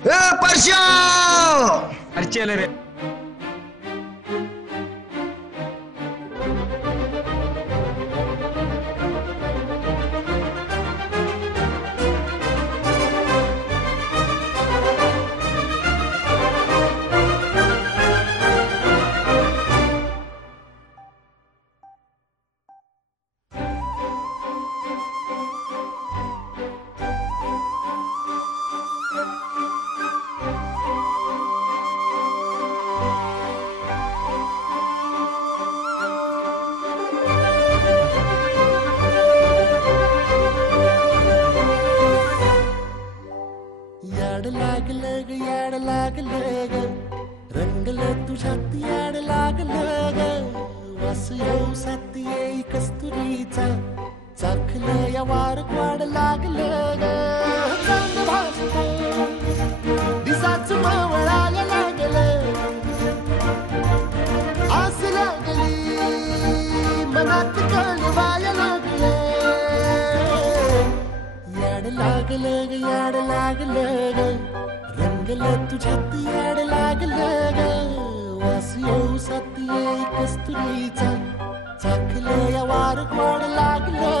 ए परश्या अरे रे याड लागलं ग रंगलं तुझ्यात याड लागलं ग वास येऊ साथ येई कस्तुरीचा चाखलं या वार वाड लागलं ग चांद भाजलं दिसाच मावळायला लागलं आस लागली मनात कळवायला लागलं याड लागलं ग याड लागलं ग रंगलं तुझ्यात याड लागलं ग वास येऊ साथ येई कस्तुरीचा चाखलं या वार वाड लागलं